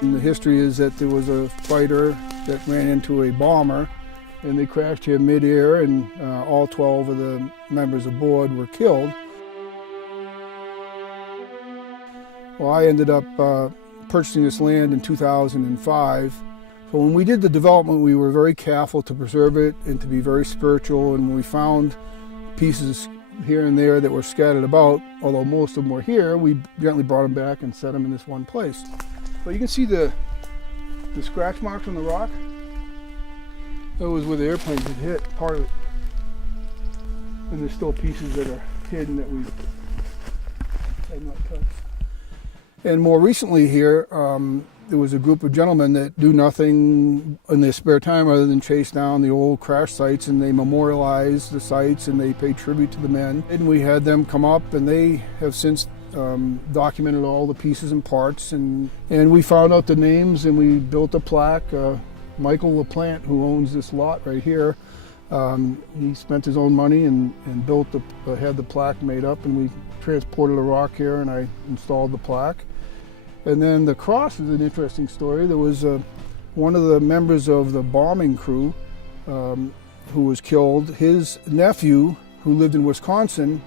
And the history is that there was a fighter that ran into a bomber and they crashed here mid-air, and all 12 of the members aboard were killed. Well, I ended up purchasing this land in 2005. So when we did the development, we were very careful to preserve it and to be very spiritual, and when we found pieces here and there that were scattered about, although most of them were here, we gently brought them back and set them in this one place. But you can see the scratch marks on the rock. That was where the airplanes had hit, part of it. And there's still pieces that are hidden that we had not touched. And more recently here, there was a group of gentlemen that do nothing in their spare time other than chase down the old crash sites, and they memorialize the sites and they pay tribute to the men. And we had them come up, and they have since documented all the pieces and parts, and we found out the names, and we built a plaque. Michael LaPlante, who owns this lot right here, he spent his own money and had the plaque made up, and we transported a rock here and I installed the plaque. And then the cross is an interesting story. There was one of the members of the bombing crew who was killed. His nephew, who lived in Wisconsin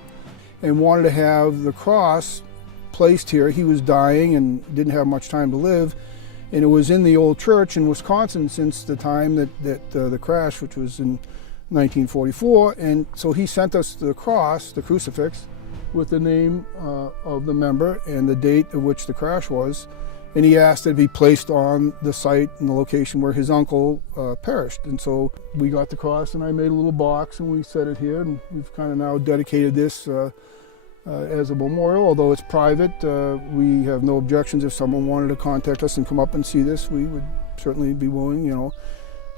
and wanted to have the cross placed here. He was dying and didn't have much time to live. And it was in the old church in Wisconsin since the time that the crash, which was in 1944. And so he sent us the cross, the crucifix, with the name of the member and the date of which the crash was. And he asked that it be placed on the site and the location where his uncle perished. And so we got the cross, and I made a little box and we set it here. And we've kind of now dedicated this as a memorial. Although it's private, we have no objections. If someone wanted to contact us and come up and see this, we would certainly be willing. You know,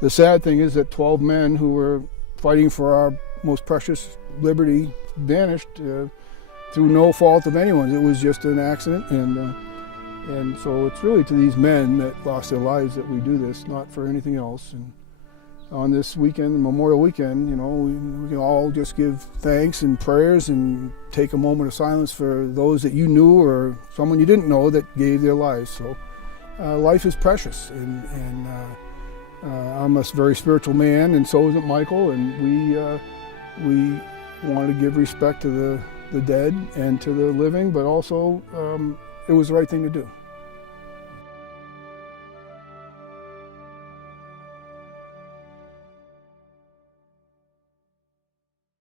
the sad thing is that 12 men who were fighting for our most precious liberty vanished through no fault of anyone's. It was just an accident, and so it's really to these men that lost their lives that we do this, not for anything else. And on this weekend, Memorial Weekend, you know, we can all just give thanks and prayers and take a moment of silence for those that you knew or someone you didn't know that gave their lives. So life is precious, and I'm a very spiritual man, and so isn't Michael, and we want to give respect to the dead and to the living, but also it was the right thing to do.